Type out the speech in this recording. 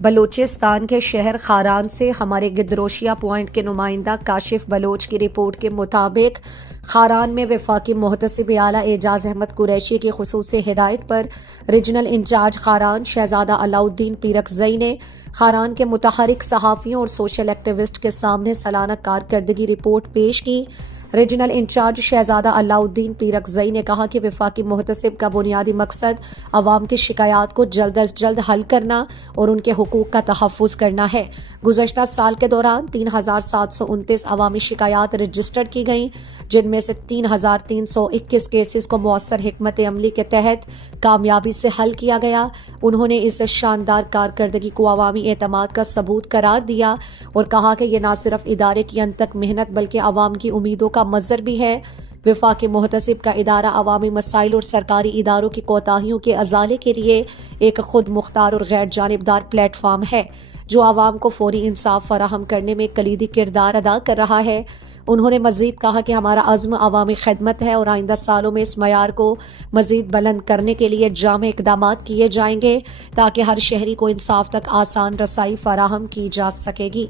بلوچستان کے شہر خاران سے ہمارے گدروشیہ پوائنٹ کے نمائندہ کاشف بلوچ کی رپورٹ کے مطابق خاران میں وفاقی محتسب اعلیٰ اعجاز احمد قریشی کی خصوصی ہدایت پر ریجنل انچارج خاران شہزادہ علاؤالدین پیرکزئی نے خاران کے متحرک صحافیوں اور سوشل ایکٹیوسٹ کے سامنے سالانہ کارکردگی رپورٹ پیش کی۔ ریجنل انچارج شہزادہ علاؤالدین پیرکزئی نے کہا کہ وفاقی محتسب کا بنیادی مقصد عوام کی شکایات کو جلد از جلد حل کرنا اور ان کے حقوق کا تحفظ کرنا ہے۔ گزشتہ سال کے دوران 3729 عوامی شکایات رجسٹرڈ کی گئیں، جن میں سے 3321 کیسز کو مؤثر حکمت عملی کے تحت کامیابی سے حل کیا گیا۔ انہوں نے اس شاندار کارکردگی کو عوامی اعتماد کا ثبوت قرار دیا اور کہا کہ یہ نہ صرف ادارے کی انتھک محنت بلکہ عوام کی امیدوں کا مظہر بھی ہے۔ وفاقی محتسب کا ادارہ عوامی مسائل اور سرکاری اداروں کی کوتاہیوں کے ازالے کے لیے ایک خود مختار اور غیر جانبدار پلیٹ فارم ہے جو عوام کو فوری انصاف فراہم کرنے میں کلیدی کردار ادا کر رہا ہے۔ انہوں نے مزید کہا کہ ہمارا عزم عوامی خدمت ہے اور آئندہ سالوں میں اس معیار کو مزید بلند کرنے کے لیے جامع اقدامات کیے جائیں گے تاکہ ہر شہری کو انصاف تک آسان رسائی فراہم کی جا سکے گی۔